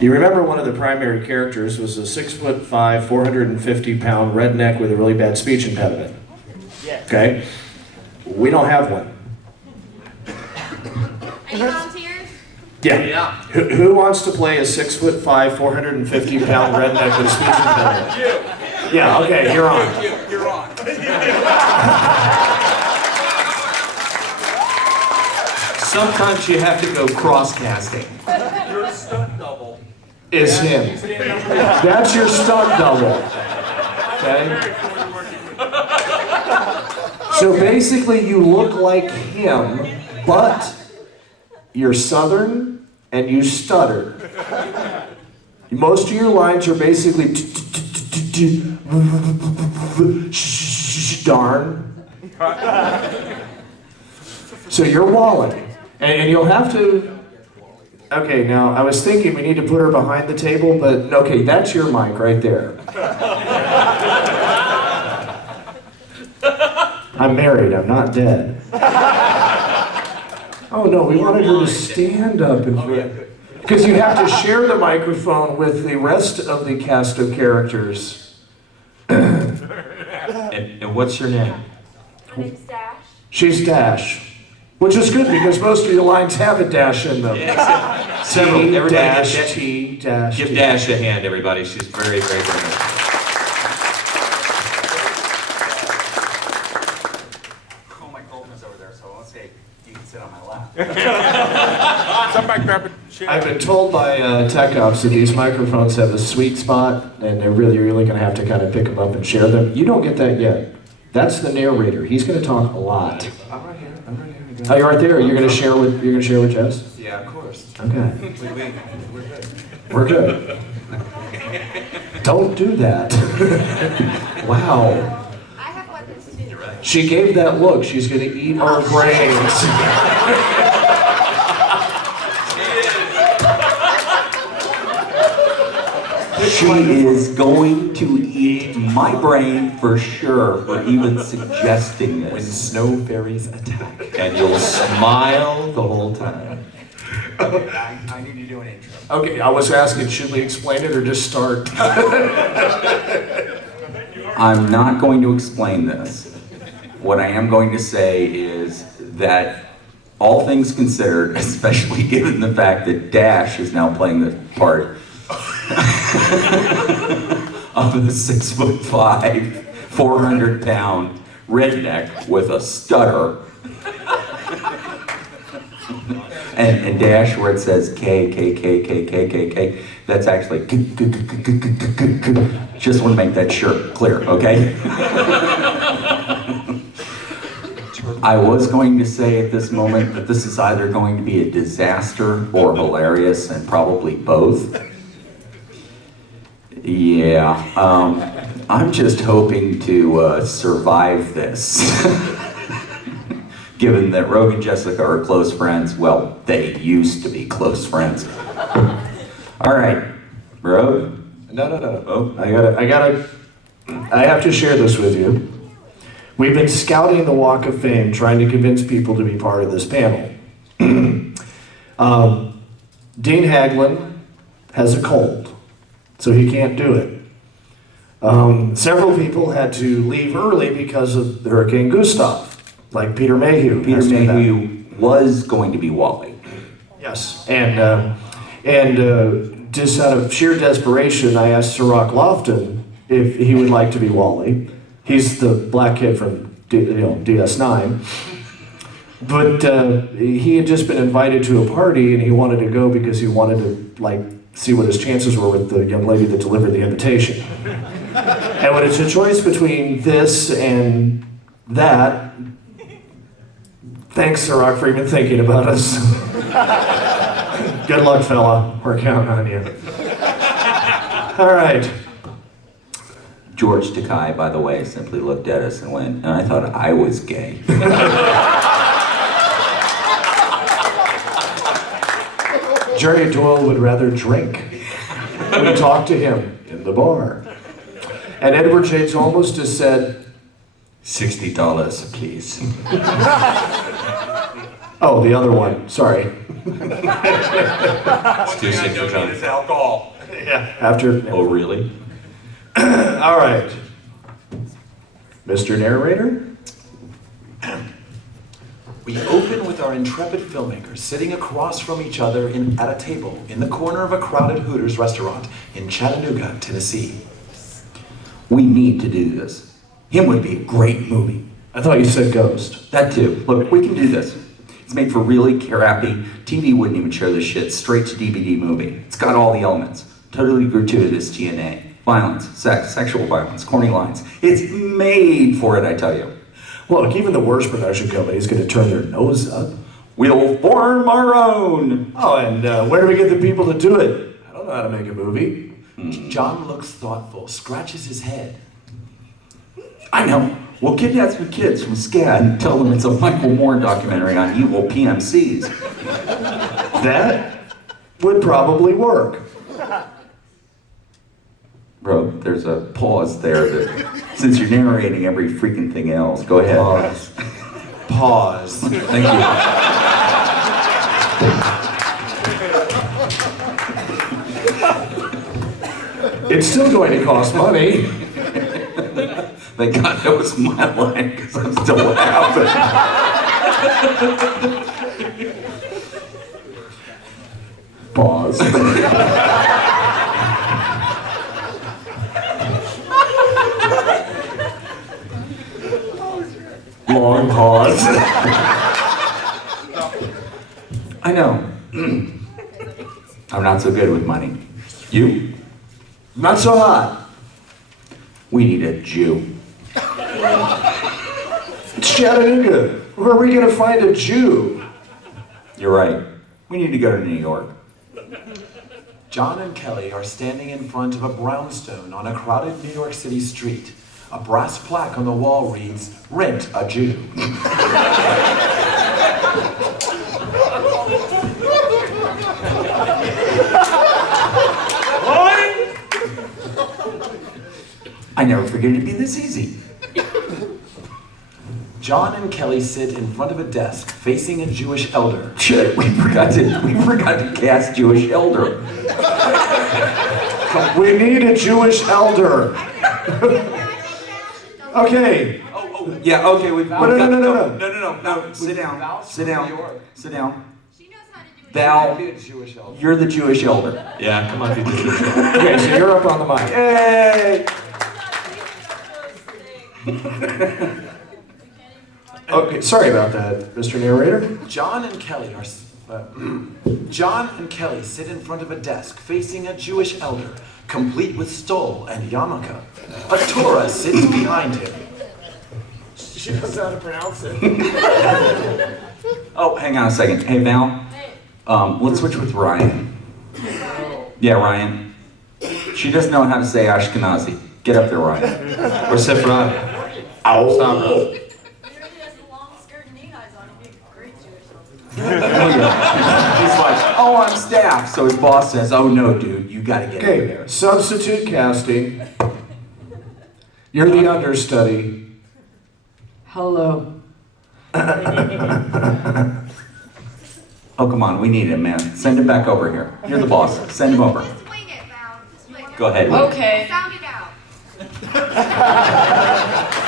You remember one of the primary characters was a 6'5", 450-pound redneck with a really bad speech impediment. Yes. Okay? We don't have one. Any volunteers? Yeah. Who wants to play a 6'5", 450-pound redneck with a speech impediment? You. Yeah, okay, you're on. You're on. Sometimes you have to go cross-casting. Your stunt double. Is him. That's your stunt double. Okay? So basically you look like him, but you're Southern and you stutter. Most of your lines are basically darn. So you're Wally. And you'll have to... Okay, now I was thinking we need to put her behind the table, but okay, that's your mic right there. I'm married, I'm not dead. Oh no, we wanted her to stand up in front. Because you have to share the microphone with the rest of the cast of characters. And what's your name? My name's Dash. She's Dash. Which is good because most of your lines have a dash in them. Yeah, several. T, Everybody dash, give, T, dash, give T. Dash a hand, everybody. She's very, very, very good. Oh, my Goldman's over there, so let's say you can sit on my lap. Somebody grab a chair. I've been told by tech ops that these microphones have a sweet spot and they're really going to have to kind of pick them up and share them. You don't get that yet. That's the narrator. He's going to talk a lot. I'm right here. I'm right here. Oh, you're right there. You're going to share with Jess? Yeah, of course. Okay. We're good. We're good. Don't do that. Wow. I have weapons too. She gave that look. She's going to eat our brains. She is going to eat my brain for sure for even suggesting When this. snow fairies attack. And you'll smile the whole time. I need to do an intro. Okay, I was asking, should we explain it or just start? I'm not going to explain this. What I am going to say is that all things considered, especially given the fact that Dash is now playing the part of the 6'5", 400-pound redneck with a stutter. And Dash, where it says K, K, K, K, K, K, K, that's actually just want to make that clear, okay? I was going to say at this moment that this is either going to be a disaster or hilarious, and probably both. Yeah, I'm just hoping to survive this. Given that Rogue and Jessica are close friends, well, they used to be close friends. All right, Rogue? No. Oh. I have to share this with you. We've been scouting the Walk of Fame, trying to convince people to be part of this panel. Dean Haglund has a cold, so he can't do it. Several people had to leave early because of Hurricane Gustav, like Peter Mayhew. Peter has to do that. Mayhew was going to be Wally. Yes, and just out of sheer desperation, I asked Sir Rock Lofton if he would like to be Wally. He's the black kid from DS9. But he had just been invited to a party and he wanted to go because he wanted to see what his chances were with the young lady that delivered the invitation. And when it's a choice between this and that, thanks, Sir Rock, for even thinking about us. Good luck, fella. We're counting on you. All right. George Takei, by the way, simply looked at us and went, and I thought I was gay. Jerry Doyle would rather drink. We talked to him in the bar. And Edward James almost just said, $60, please. Oh, the other one. Sorry. One too thing I soon for don't John. need is alcohol. Yeah. After. Oh, really? All right. Mr. Narrator? We open with our intrepid filmmakers sitting across from each other at a table in the corner of a crowded Hooters restaurant in Chattanooga, Tennessee. We need to do this. Him would be a great movie. I thought you said Ghost. That too. Look, we can do this. It's made for really crappy. TV wouldn't even show this shit. Straight to DVD movie. It's got all the elements. Totally gratuitous TNA. Violence, sex, sexual violence, corny lines. It's made for it, I tell you. Look, even the worst production company is going to turn their nose up. We'll form our own. Oh, and where do we get the people to do it? I don't know how to make a movie. John looks thoughtful, scratches his head. I know. We'll kidnap some kids from S.E.A.L and tell them it's a Michael Moore documentary on evil PMCs. That would probably work. Bro, there's a pause there that, since you're narrating every freaking thing else, go ahead. Pause. Thank you. It's still going to cost money. Thank God that was my line, because I'm still laughing. Pause. Long pause. I know. I'm not so good with money. You? Not so hot. We need a Jew. It's Chattanooga. Where are we going to find a Jew? You're right. We need to go to New York. John and Kelly are standing in front of a brownstone on a crowded New York City street. A brass plaque on the wall reads, "Rent a Jew." I never figured it'd be this easy. John and Kelly sit in front of a desk facing a Jewish elder. Shit, we forgot to cast Jewish elder. We need a Jewish elder. Okay. Yeah, okay, we've No. No, sit down. Sit down. Sit down. She knows how to do it. Val, you're the Jewish elder. Yeah, come on, people. Okay, so you're up on the mic. Yay! Okay, sorry about that, Mr. Narrator. John and Kelly sit in front of a desk facing a Jewish elder, complete with stole and yarmulke. A Torah sits behind him. She knows how to pronounce it. Oh, hang on a second. Hey, Val, let's switch with Ryan. Yeah, Ryan. She doesn't know how to say Ashkenazi. Get up there, Ryan. Or Sifra. Ow. Stop. He has a long skirt and knee highs on. He'd be a great Jewish elder. He's like, oh, I'm staff. So his boss says, oh, no, dude, you got to get over Okay, there. substitute casting. You're the understudy. Hello. Oh, come on, we need him, man. Send him back over here. You're the boss. Send him over. Just wing it, Val. Just wing it. Go ahead. Okay. Sound it out.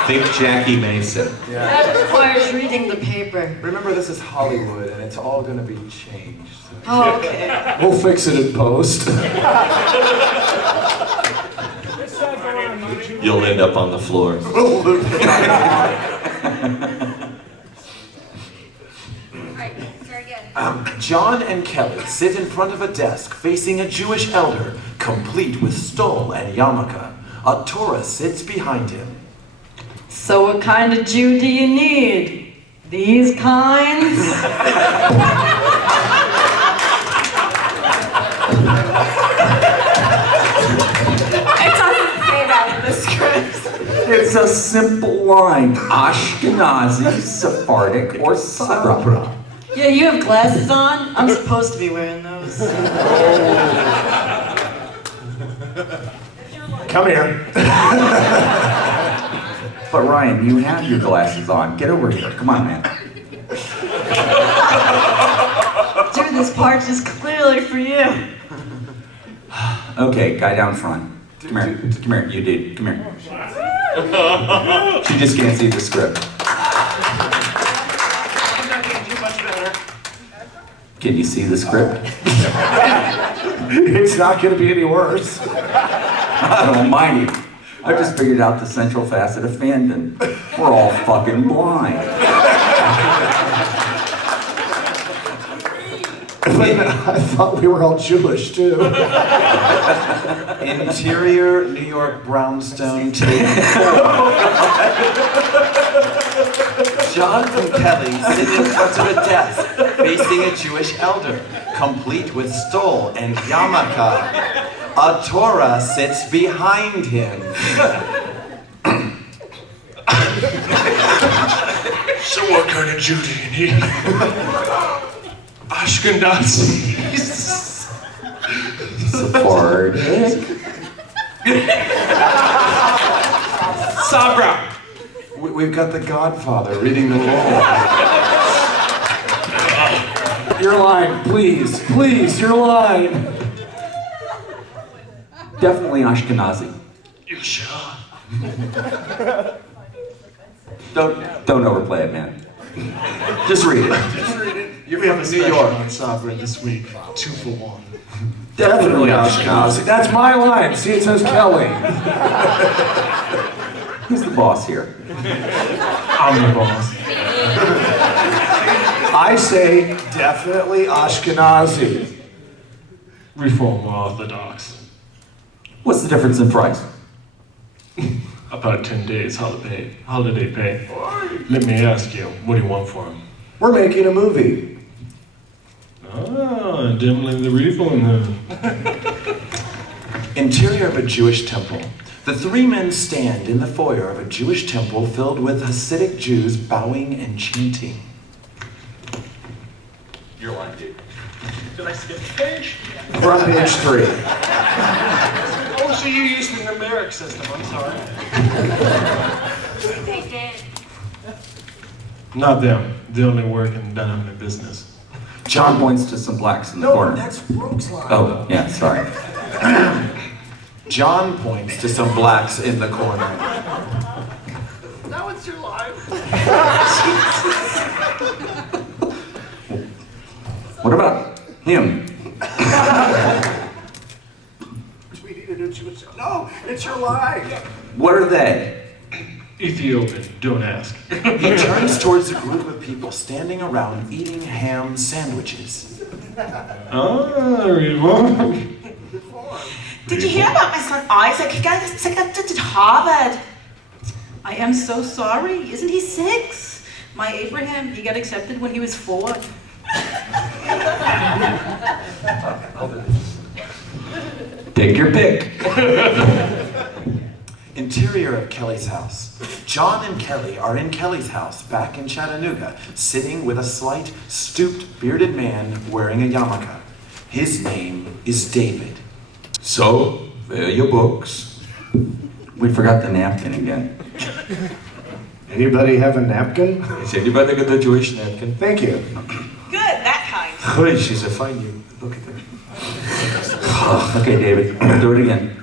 Think Jackie Mason. That requires reading the paper. Remember, this is Hollywood, and it's all going to be changed. Oh, okay. We'll fix it in post. You'll end up on the floor. Alright, start again. John and Kelly sit in front of a desk facing a Jewish elder, complete with stole and yarmulke. A Torah sits behind him. So what kind of Jew do you need? These kinds? It doesn't say that in the script. It's a simple line. Ashkenazi, Sephardic, or Sabra. Yeah, you have glasses on? I'm supposed to be wearing those. Come here. But Ryan, you have your glasses on. Get over here. Come on, man. this part's just clearly for you. Okay, guy down front. Come here. Come here, you dude. Come here. She just can't see the script. I'm not getting too much better. Can you see the script? It's not going to be any worse. I don't mind you. I just figured out the central facet of fandom. We're all fucking blind. I thought we were all Jewish too. Interior New York brownstone tape. John and Kelly sit in front of a desk facing a Jewish elder, complete with stole and yarmulke. A Torah sits behind him. So what kind of Jew do you need? Ashkenazis. Sephardic. Sabra. We've got the Godfather reading the roll. Your line, please, please, your line. Definitely Ashkenazi. You sure? Don't overplay it, man. Just read it. We have a New York on Sabra this week. 2 for 1. Definitely Ashkenazi. That's my line. See, it says Kelly. Who's the boss here? I'm the boss. I say definitely Ashkenazi. Reform Orthodox. What's the difference in price? About 10 days holiday pay. Let me ask you, what do you want for him? We're making a movie. Ah, dimly the reform. Interior of a Jewish temple. The three men stand in the foyer of a Jewish temple filled with Hasidic Jews bowing and chanting. Your line, dude. Did I skip the page? We're on page 3. Oh, so you used the numeric system, I'm sorry. They did. Not them. They only work and don't have any business. John points to some blacks in the corner. Brooks' line. Oh, yeah, sorry. John points to some blacks in the corner. That one's your line. What about him? We need a new Jewish. No, it's your line. What are they? Ethiopian, don't ask. He turns towards a group of people standing around eating ham sandwiches. Ah, reform. Did you hear about my son Isaac? He got accepted to Harvard. I am so sorry. Isn't he 6? My Abraham, he got accepted when he was 4. Take your pick. Interior of Kelly's house. John and Kelly are in Kelly's house back in Chattanooga, sitting with a slight, stooped, bearded man wearing a yarmulke. His name is David. So, there are your books. We forgot the napkin again. Anybody have a napkin? Has anybody got a Jewish napkin? Thank you. Good, that kind. Oh, she's a fine you. Look at her. Okay, David, do it again.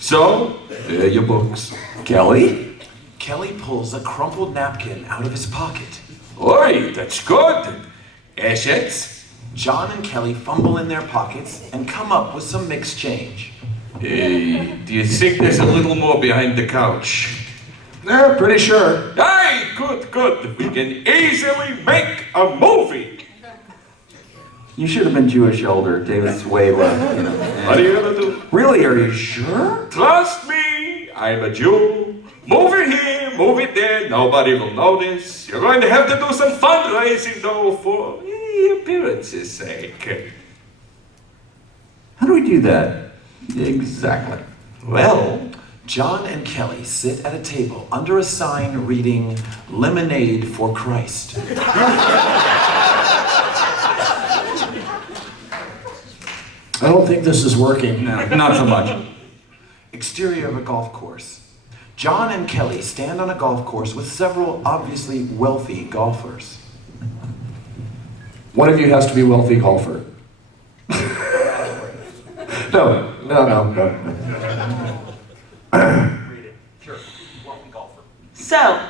So, there are your books. Kelly? Kelly pulls a crumpled napkin out of his pocket. Oi, that's good. Assets? John and Kelly fumble in their pockets and come up with some mixed change. Hey, do you think there's a little more behind the couch? Yeah, pretty sure. Aye, good. We can easily make a movie. You should have been Jewish elder. David's way left. You know. What are you gonna do? Really, are you sure? Trust me, I'm a Jew. Move it here, move it there, nobody will notice. You're going to have to do some fundraising though for appearance's sake. How do we do that? Exactly. Well, John and Kelly sit at a table under a sign reading Lemonade for Christ. I don't think this is working. No, not so much. Exterior of a golf course. John and Kelly stand on a golf course with several obviously wealthy golfers. One of you has to be a wealthy golfer. No. So,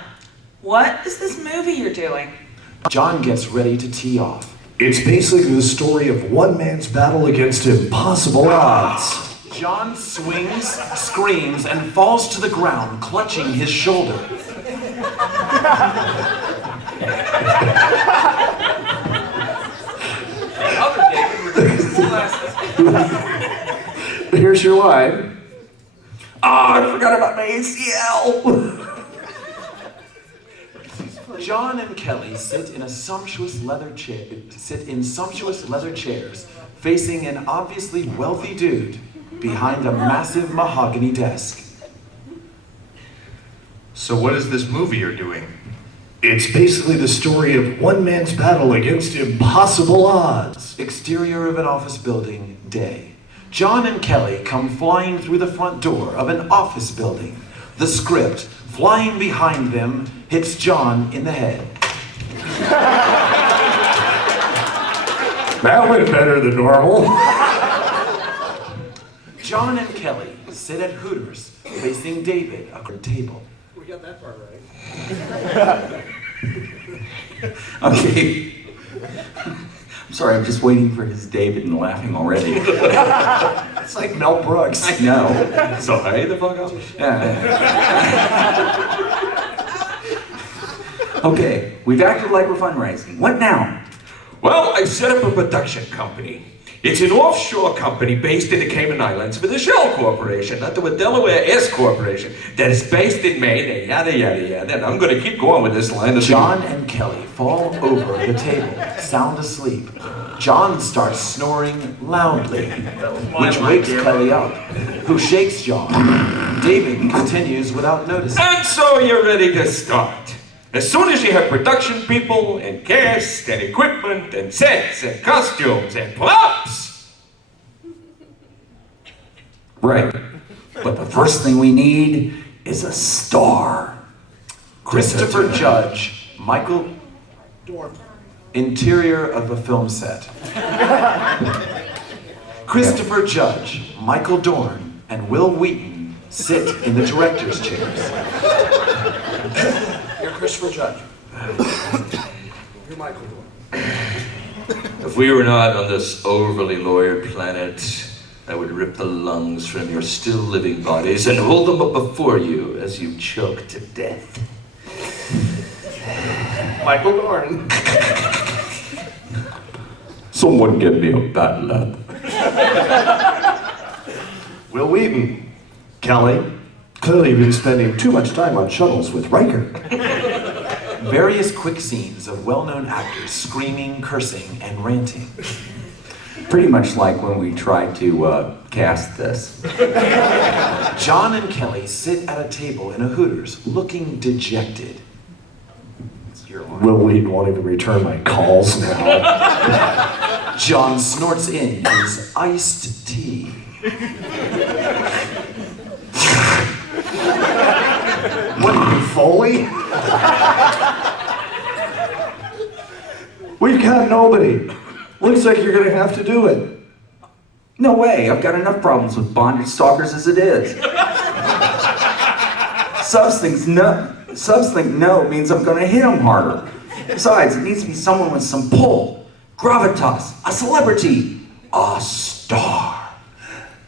what is this movie you're doing? John gets ready to tee off. It's basically the story of one man's battle against impossible odds. John swings, screams, and falls to the ground, clutching his shoulder. Here's your line. I forgot about my A.C.E.L. John and Kelly sit in sumptuous leather chairs, facing an obviously wealthy dude behind a massive mahogany desk. So what is this movie you're doing? It's basically the story of one man's battle against impossible odds. Exterior of an office building, day. John and Kelly come flying through the front door of an office building. The script, flying behind them, hits John in the head. That went better than normal. John and Kelly sit at Hooters, facing David across the table. We got that part right. Okay. I'm sorry, I'm just waiting for his David and laughing already. It's like Mel Brooks. I know. So hurry the fuck up. Yeah. Okay, we've acted like we're fundraising. What now? Well, I've set up a production company. It's an offshore company based in the Cayman Islands with a shell corporation, not the Delaware S Corporation, that is based in Maine, and yada yada yada. And I'm going to keep going with this line. John and Kelly fall over the table, sound asleep. John starts snoring loudly, which wakes Kelly up, who shakes John. David continues without noticing. And so you're ready to start. As soon as you have production people, and cast, and equipment, and sets, and costumes, and props. Right. But the first thing we need is a star. Christopher Judge, Michael Dorn. Interior of a film set. Christopher Judge, Michael Dorn, and Will Wheaton sit in the director's chairs. You're Christopher Judge. You're Michael Dorn. If we were not on this overly lawyered planet, I would rip the lungs from your still living bodies and hold them up before you as you choke to death. Michael Dorn. Someone get me a bad lap. Will Wheaton. Kelly. Clearly you've been spending too much time on shuttles with Riker. Various quick scenes of well-known actors screaming, cursing, and ranting. Pretty much like when we tried to cast this. John and Kelly sit at a table in a Hooters, looking dejected. It's your line. Will Wheaton won't even return my calls now. John snorts in his iced tea. What are you, Foley? We've got nobody. Looks like you're gonna have to do it. No way, I've got enough problems with bondage stalkers as it is. Subs think no means I'm gonna hit them harder. Besides, it needs to be someone with some pull, gravitas, a celebrity, a star.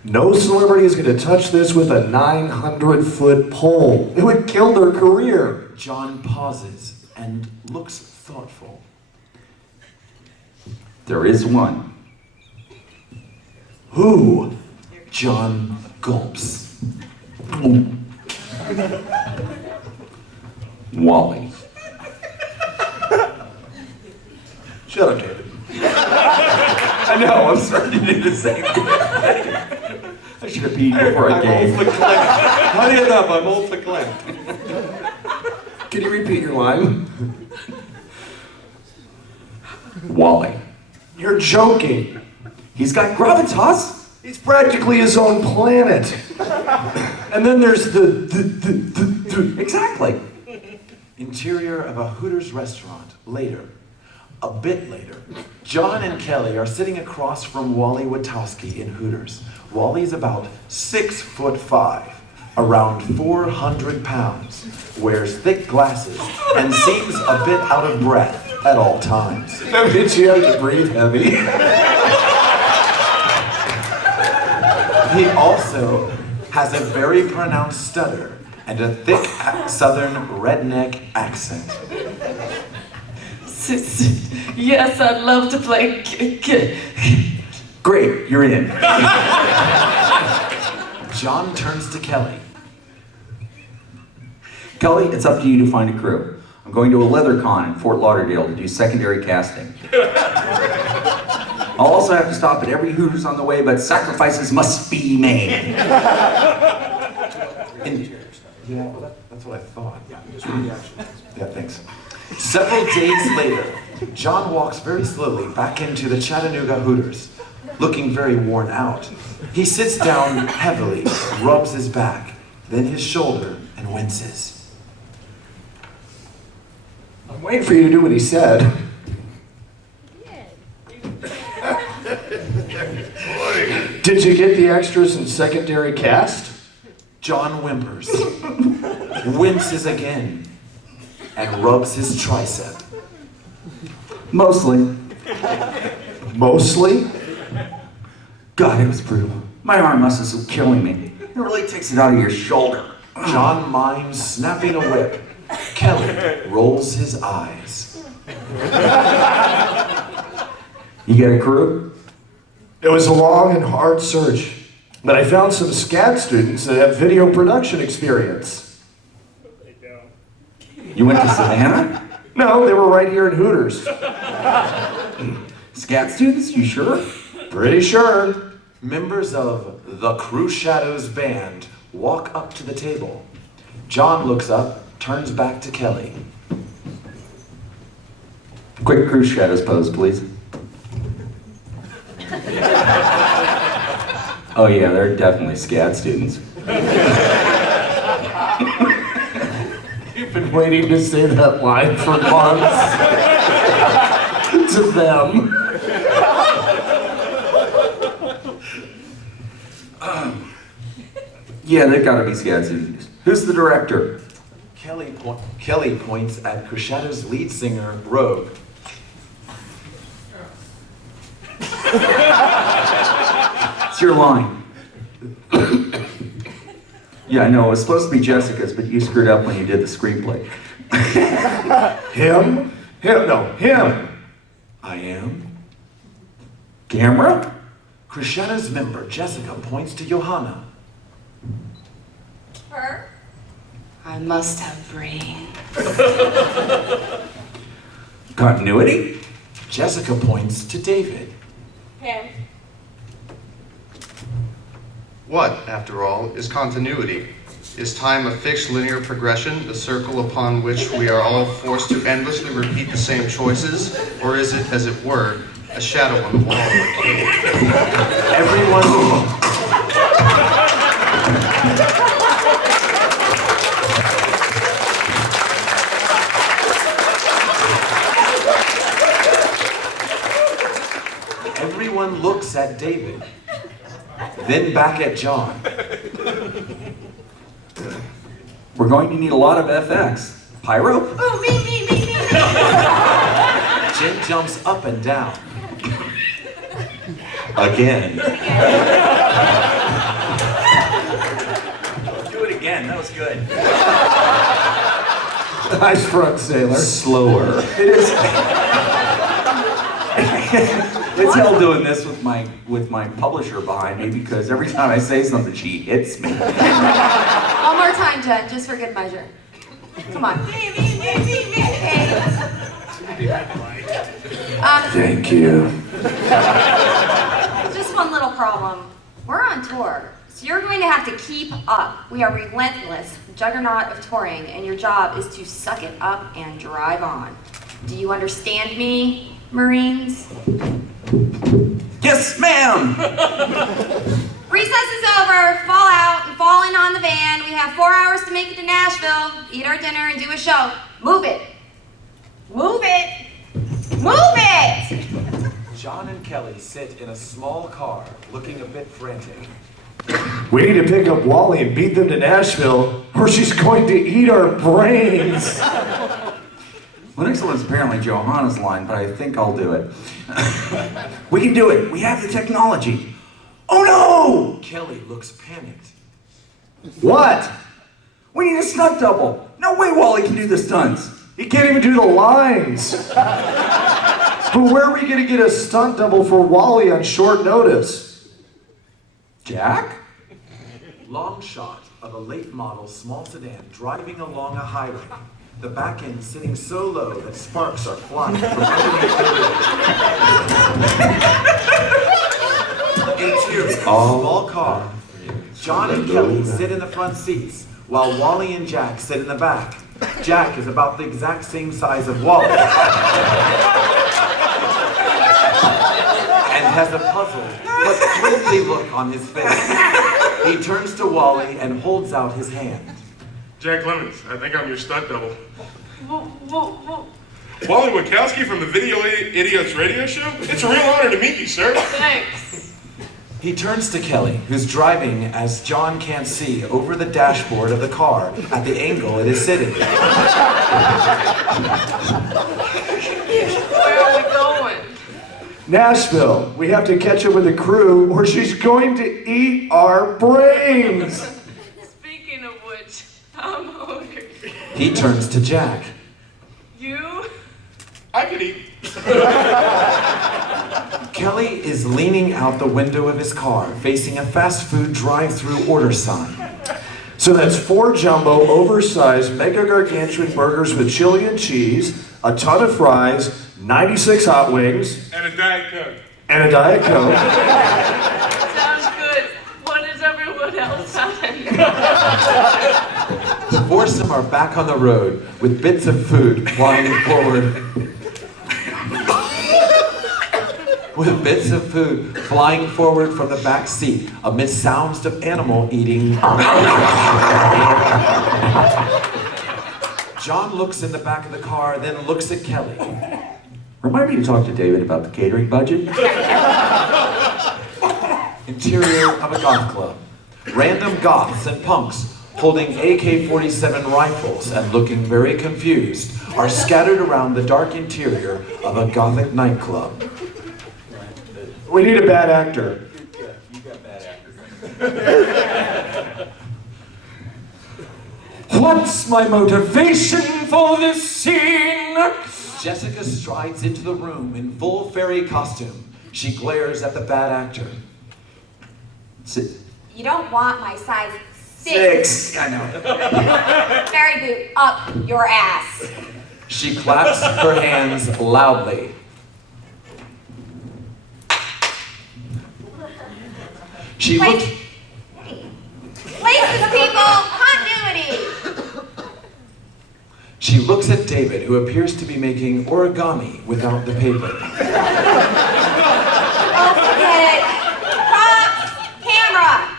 No celebrity is gonna touch this with a 900-foot pole. It would kill their career. John pauses and looks thoughtful. There is one. Who? John gulps. Wally. Shut up, David. I know, I'm starting to do the same thing. I should have peed before I came. Hurry it up, I'm old for Glenn. Can you repeat your line? Wally. You're joking. He's got gravitas. He's practically his own planet. And then there's the. Exactly. Interior of a Hooters restaurant, later. A bit later, John and Kelly are sitting across from Wally Witowski in Hooters. Wally's about 6'5", around 400 pounds, wears thick glasses, and seems a bit out of breath at all times. That means you have to breathe heavy. He also has a very pronounced stutter and a thick southern redneck accent. Yes, I'd love to play. Great, you're in. John turns to Kelly. Kelly, it's up to you to find a crew. I'm going to a leather con in Fort Lauderdale to do secondary casting. I'll also have to stop at every Hooters on the way, but sacrifices must be made. Yeah, well, that's what I thought. Yeah, thanks. Several days later, John walks very slowly back into the Chattanooga Hooters, looking very worn out. He sits down heavily, rubs his back, then his shoulder, and winces. I'm waiting for you to do what he said. Did you get the extras in secondary cast? John whimpers, winces again, and rubs his tricep. Mostly. Mostly? God, it was brutal. My arm muscles are killing me. It really takes it out of your shoulder. John mimes snapping a whip. Kelly rolls his eyes. You get a crew? It was a long and hard search, but I found some SCAD students that have video production experience. You went to Savannah? No, they were right here in Hooters. Scat students, you sure? Pretty sure. Members of the Cruxshadows band walk up to the table. John looks up, turns back to Kelly. Quick Cruxshadows pose, please. Oh yeah, they're definitely SCAD students. You've been waiting to say that line for months. To them. Yeah, they've got to be SCAD students. Who's the director? Kelly points at Cruxshadows' lead singer, Rogue. It's your line. Yeah, I know, it was supposed to be Jessica's, but you screwed up when you did the screenplay. Him? Him. I am. Camera? Cruxshadows member Jessica points to Johanna. Her? I must have brain. Continuity? Jessica points to David. Him. What, after all, is continuity? Is time a fixed linear progression, a circle upon which we are all forced to endlessly repeat the same choices? Or is it, as it were, a shadow on the wall of a cave? Everyone looks at David, then back at John. We're going to need a lot of FX. Pyro? Oh, me. Jen jumps up and down. Again. Do it again, that was good. Nice front, sailor. Slower. It is. It's hell doing this with my publisher behind me because every time I say something, she hits me. One more time, Jen, just for good measure. Come on. Me. Thank you. Just one little problem. We're on tour, so you're going to have to keep up. We are relentless, juggernaut of touring, and your job is to suck it up and drive on. Do you understand me, Marines? Yes, ma'am! Recess is over. Fall out and fall in on the van. We have 4 hours to make it to Nashville, eat our dinner, and do a show. Move it. Move it. Move it! John and Kelly sit in a small car, looking a bit frantic. We need to pick up Wally and beat them to Nashville, or she's going to eat our brains. The next one's apparently Johanna's line, but I think I'll do it. We can do it. We have the technology. Oh no! Kelly looks panicked. What? We need a stunt double. No way Wally can do the stunts. He can't even do the lines. But where are we going to get a stunt double for Wally on short notice? Jack? Long shot of a late model small sedan driving along a highway. The back end sitting so low that sparks are flying from underneath the wheel. Interior, small car. John and Kelly sit in the front seats, while Wally and Jack sit in the back. Jack is about the exact same size of Wally. And has a puzzled but friendly look on his face. He turns to Wally and holds out his hand. Jack Lemons, I think I'm your stunt double. Whoa. Wally Wachowski from the Video Idiots radio show? It's a real honor to meet you, sir. Thanks. He turns to Kelly, who's driving as John can't see over the dashboard of the car at the angle it is sitting. Where are we going? Nashville. We have to catch up with the crew, or she's going to eat our brains. Speaking of which, I'm hungry. He turns to Jack. You? I could eat. Kelly is leaning out the window of his car, facing a fast food drive-through order sign. So that's 4 jumbo, oversized, mega gargantuan burgers with chili and cheese, a ton of fries, 96 hot wings, And a Diet Coke. and a Diet Coke. Sounds good. What is everyone else having? The foursome are back on the road with bits of food flying forward. With bits of food flying forward from the back seat amidst sounds of animal eating. John looks in the back of the car, then looks at Kelly. Remind me to talk to David about the catering budget. Interior of a goth club. Random goths and punks holding AK-47 rifles and looking very confused are scattered around the dark interior of a gothic nightclub. We need a bad actor. What's my motivation for this scene? Jessica strides into the room in full fairy costume. She glares at the bad actor. You don't want my size 6. I know. Fairy boot up your ass. She claps her hands loudly. She looks. Places, people! Continuity! She looks at David, who appears to be making origami without the paper. Oh, forget it. Props! Camera!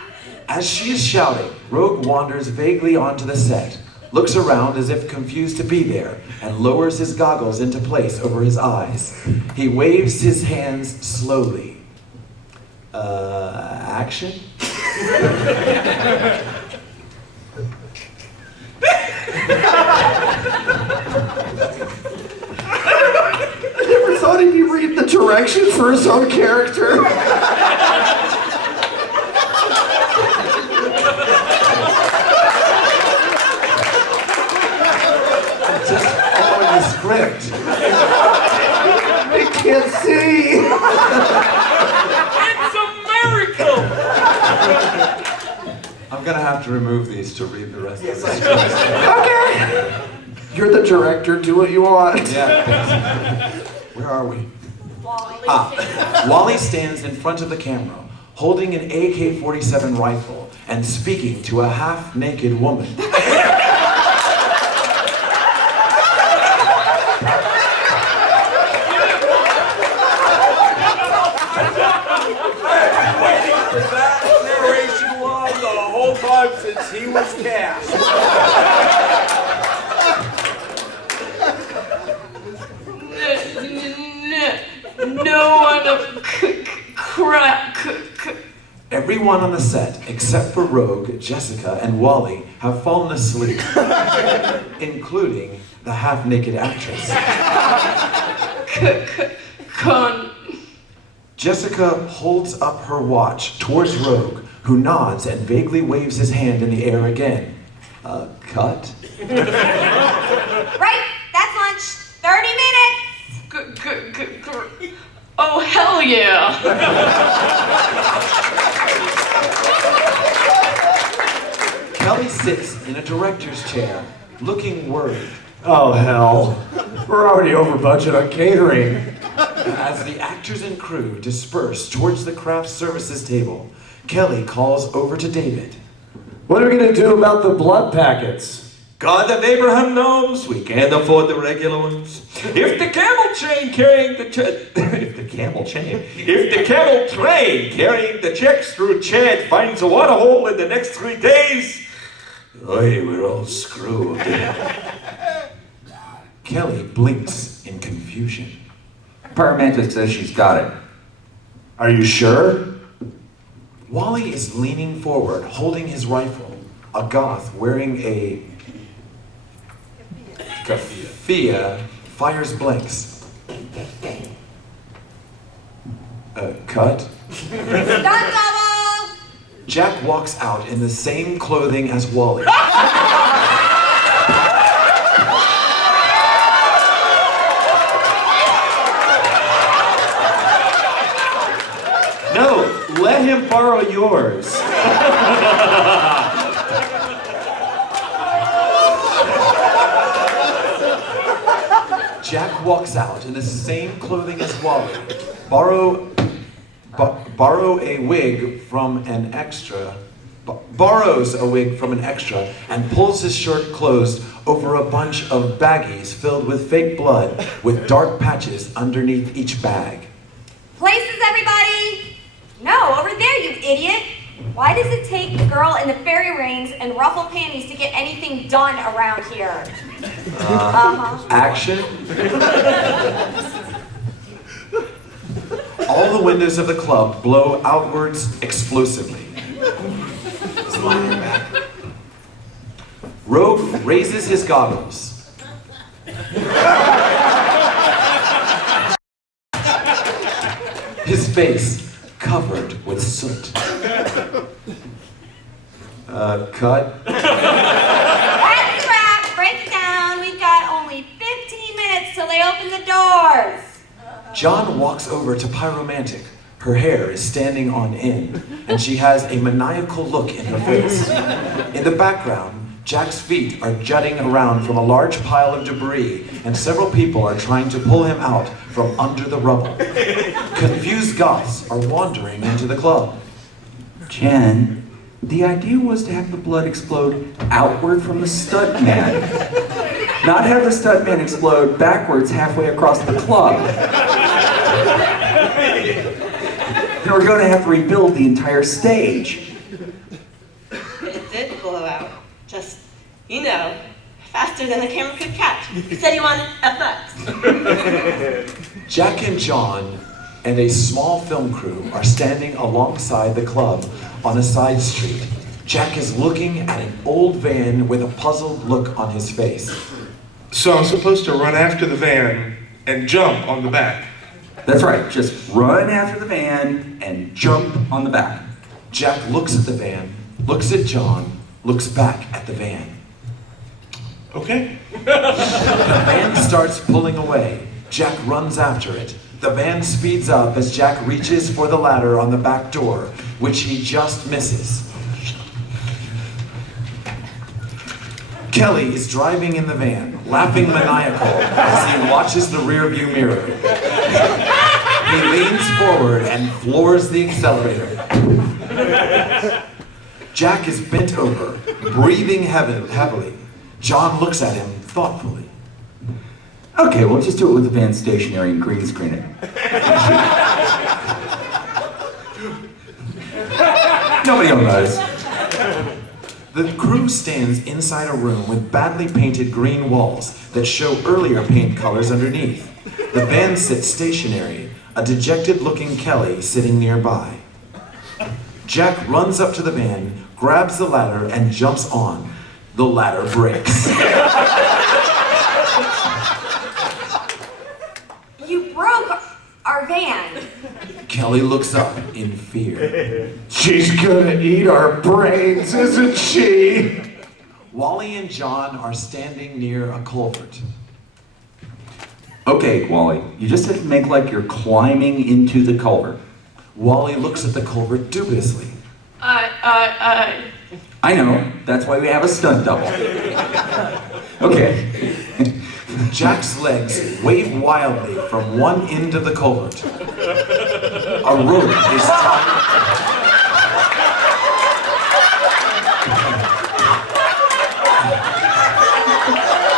As she is shouting, Rogue wanders vaguely onto the set, looks around as if confused to be there, and lowers his goggles into place over his eyes. He waves his hands slowly. Action? I never thought he'd be reading the directions for his own character. Just following the script. I can't see. It's a miracle! I'm gonna have to remove these to read the rest of the script. Okay. You're the director. Do what you want. Yeah. Where are we? Wally. Wally stands in front of the camera, holding an AK-47 rifle and speaking to a half-naked woman. Narration was the whole time since he was cast. No one Everyone on the set, except for Rogue, Jessica, and Wally, have fallen asleep, including the half-naked actress. Jessica holds up her watch towards Rogue, who nods and vaguely waves his hand in the air again. Cut? Right, that's lunch. 30 minutes. Oh, hell yeah. Kelly sits in a director's chair, looking worried. Oh, hell. We're already over budget on catering. As the actors and crew disperse towards the craft services table, Kelly calls over to David. What are we going to do about the blood packets? God of Abraham knows we can't afford the regular ones. If the camel train carrying the if the camel train carrying the checks through Chad finds a water hole in the next 3 days, we're all screwed. Kelly blinks in confusion. Paramedic says she's got it. Are you sure? Wally is leaning forward, holding his rifle. A goth wearing a keffiyeh fires blanks. Cut? Stunt double. Jack walks out in the same clothing as Wally. No, let him borrow yours. Jack walks out in the same clothing as Wally, borrow a wig from an extra, borrows a wig from an extra, and pulls his shirt closed over a bunch of baggies filled with fake blood with dark patches underneath each bag. Places, everybody. No, over there, you idiot. Why does it take the girl in the fairy rings and ruffled panties to get anything done around here? Action. All the windows of the club blow outwards explosively. Rogue raises his goggles. His face covered with soot. Cut. That's a wrap. Break it down. We've got only 15 minutes till they open the doors. John walks over to Pyromantic. Her hair is standing on end, and she has a maniacal look in her face. In the background, Jack's feet are jutting around from a large pile of debris, and several people are trying to pull him out from under the rubble. Confused goths are wandering into the club. Jen, the idea was to have the blood explode outward from the stuntman, not have the stuntman explode backwards halfway across the club. And we're going to have to rebuild the entire stage. It did blow out. Just, faster than the camera could catch. You said you wanted FX. Jack and John and a small film crew are standing alongside the club on a side street. Jack is looking at an old van with a puzzled look on his face. So I'm supposed to run after the van and jump on the back. That's right, just run after the van and jump on the back. Jack looks at the van, looks at John, looks back at the van. Okay. The van starts pulling away. Jack runs after it. The van speeds up as Jack reaches for the ladder on the back door, which he just misses. Kelly is driving in the van, laughing maniacal as he watches the rearview mirror. He leans forward and floors the accelerator. Jack is bent over, breathing heavily. John looks at him thoughtfully. Okay, we'll just do it with the van stationary and green screen it. Nobody will notice. The crew stands inside a room with badly painted green walls that show earlier paint colors underneath. The van sits stationary, a dejected-looking Kelly sitting nearby. Jack runs up to the van, grabs the ladder, and jumps on. The ladder breaks. You broke our van. Kelly looks up in fear. She's gonna eat our brains, isn't she? Wally and John are standing near a culvert. Okay, Wally, you just have to make like you're climbing into the culvert. Wally looks at the culvert dubiously. I know, that's why we have a stunt double. Okay. Jack's legs wave wildly from one end of the culvert. A rope is tied.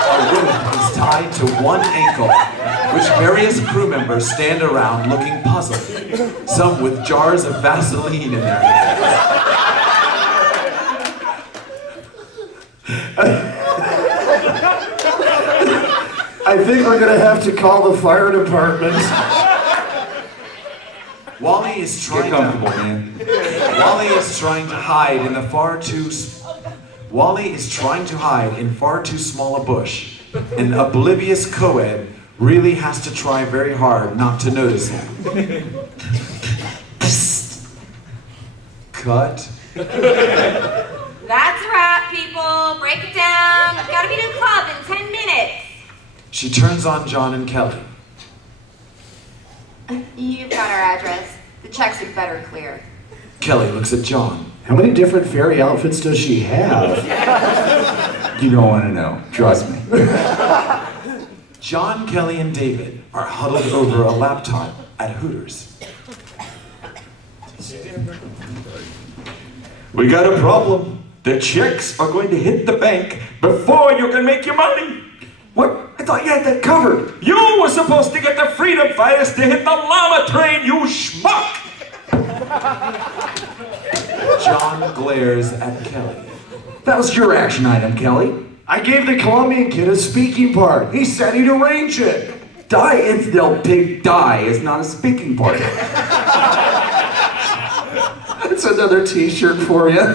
A rope is tied to one ankle, which various crew members stand around looking puzzled, some with jars of Vaseline in their hands. I think we're gonna have to call the fire department. Wally is trying Get comfortable, man. Wally is trying to hide in the Wally is trying to hide in far too small a bush. An oblivious co-ed really has to try very hard not to notice him. Psst. Cut. That's a wrap, people. Break it down. We've got to be to the club in 10 minutes. She turns on John and Kelly. You've got our address. The checks had better clear. Kelly looks at John. How many different fairy outfits does she have? You don't want to know, trust me. John, Kelly, and David are huddled over a laptop at Hooters. We got a problem. The checks are going to hit the bank before you can make your money. What? I thought you had that covered. You were supposed to get the freedom fighters to hit the llama train, you schmuck! John glares at Kelly. That was your action item, Kelly. I gave the Colombian kid a speaking part. He said he'd arrange it. Die, infidel pig, die is not a speaking part. That's another t-shirt for you.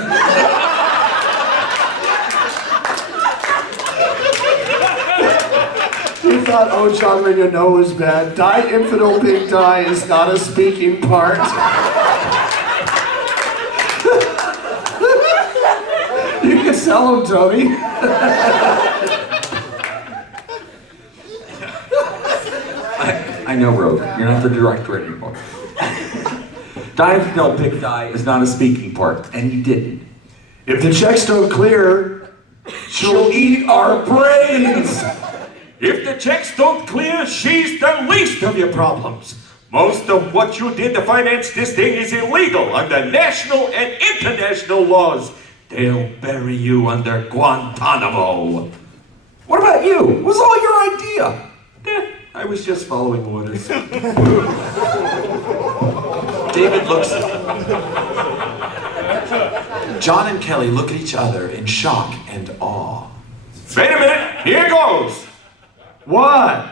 You thought, oh, John Ringo, no was bad. Die, infidel pig, die is not a speaking part. You can sell them, Tony. I know, Rogue. You're not the director anymore. Die, infidel pig, die is not a speaking part, and he didn't. If the checks don't clear, she'll eat our brains. If the checks don't clear, she's the least of your problems. Most of what you did to finance this thing is illegal under national and international laws. They'll bury you under Guantanamo. What about you? It was all your idea. I was just following orders. David looks. John and Kelly look at each other in shock and awe. Wait a minute, here goes. What?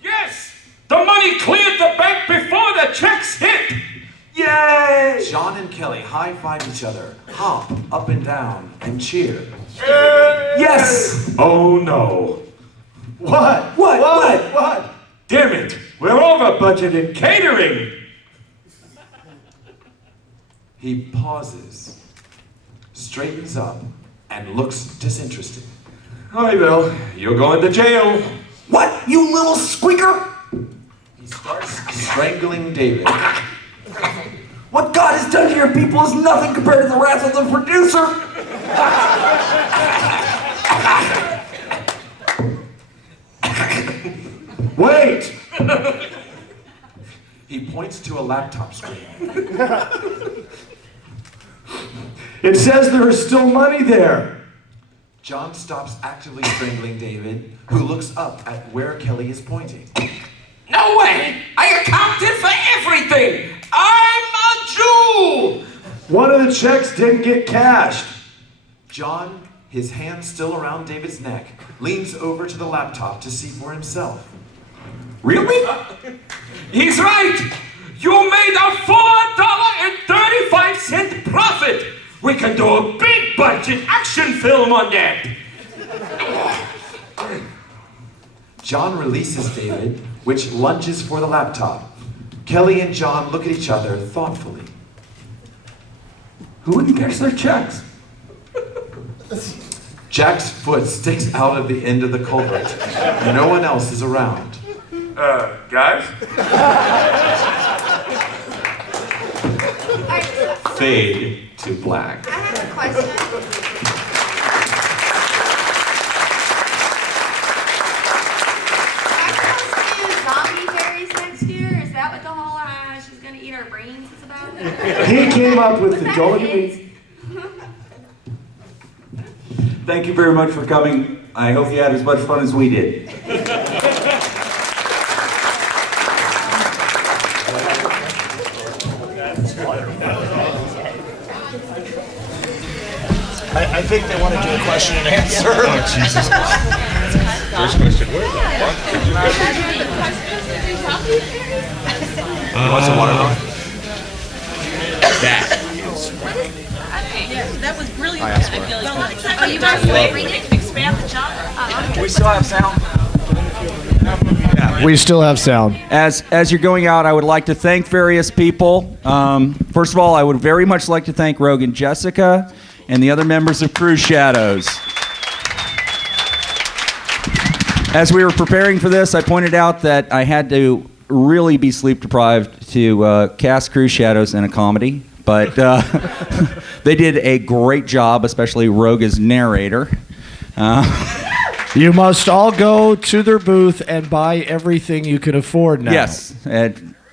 Yes, the money cleared the bank before the checks hit. Yay! John and Kelly high-five each other, hop up and down, and cheer. Yes! Oh no. What? What? Damn it, we're over budget in catering. He pauses, straightens up, and looks disinterested. Hi, Bill. You're going to jail. What, you little squeaker? He starts strangling David. What God has done to your people is nothing compared to the wrath of the producer. Wait! He points to a laptop screen. It says there is still money there. John stops actively strangling David, who looks up at where Kelly is pointing. No way! I accounted for everything! I'm a Jew! One of the checks didn't get cashed. John, his hand still around David's neck, leans over to the laptop to see for himself. Really? He's right! You made a $4.35 profit! We can do a big budget action film on that! John releases David, which lunges for the laptop. Kelly and John look at each other thoughtfully. Who wouldn't cash their checks? Jack's foot sticks out of the end of the culvert. No one else is around. Guys? Fade to black. I have a question. Zombie fairies next year? Is that what the whole she's gonna eat our brains is about? He came up with the that don't it? Thank you very much for coming. I hope you had as much fun as we did. I think they want to do a question and answer. Oh, Jesus. First question. Where the fuck did you get What's the watermelon? That was brilliant. I asked for it. Well, not exactly. You guys bring it, expand the job. We still have sound. We still have sound. As you're going out, I would like to thank various people. First of all, I would very much like to thank Rogue and Jessica and the other members of Cruxshadows. As we were preparing for this, I pointed out that I had to really be sleep deprived to cast Cruxshadows in a comedy, but they did a great job, especially Rogue as narrator. You must all go to their booth and buy everything you can afford now. Yes,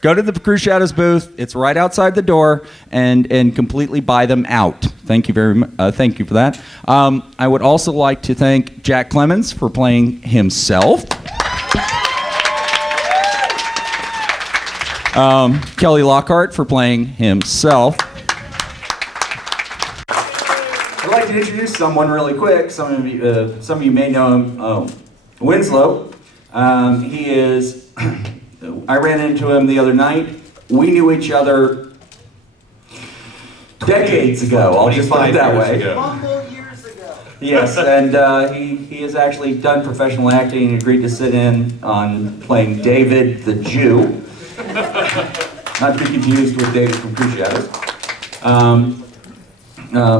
go to the Cruxshadows booth. It's right outside the door, and completely buy them out. Thank you very much. Thank you for that. I would also like to thank Jack Clemens for playing himself. Kelly Lockhart for playing himself. I'd like to introduce someone really quick. Some of you may know him. Winslow. He is. I ran into him the other night. We knew each other decades ago. I'll just put it that way. Years ago. Yes, and he has actually done professional acting and agreed to sit in on playing David the Jew. Not to be confused with David from Cruxshadows.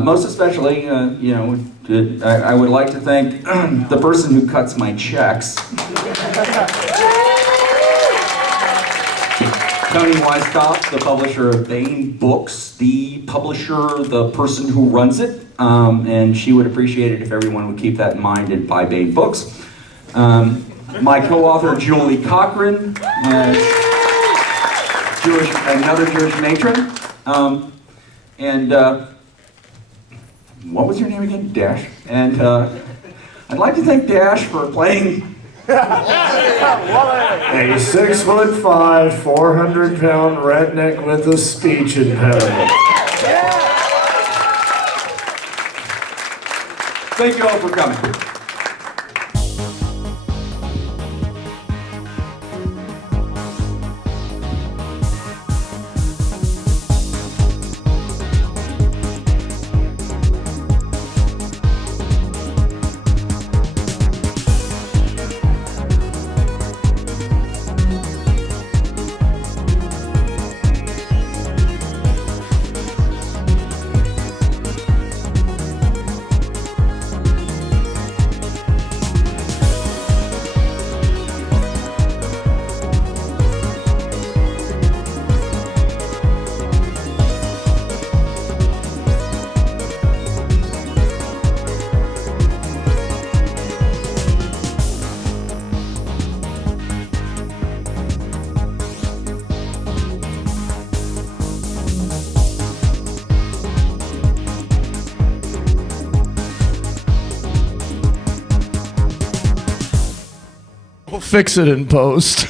Most especially, I would like to thank the person who cuts my checks. Tony Weiskopf, the publisher of Bain Books, the publisher, the person who runs it, and she would appreciate it if everyone would keep that in mind and buy Bain Books. My co-author, Julie Cochran, another Jewish matron, and what was your name again? Dash. And I'd like to thank Dash for playing A 6'5", 400-pound redneck with a speech impediment. Thank you all for coming. We'll fix it in post.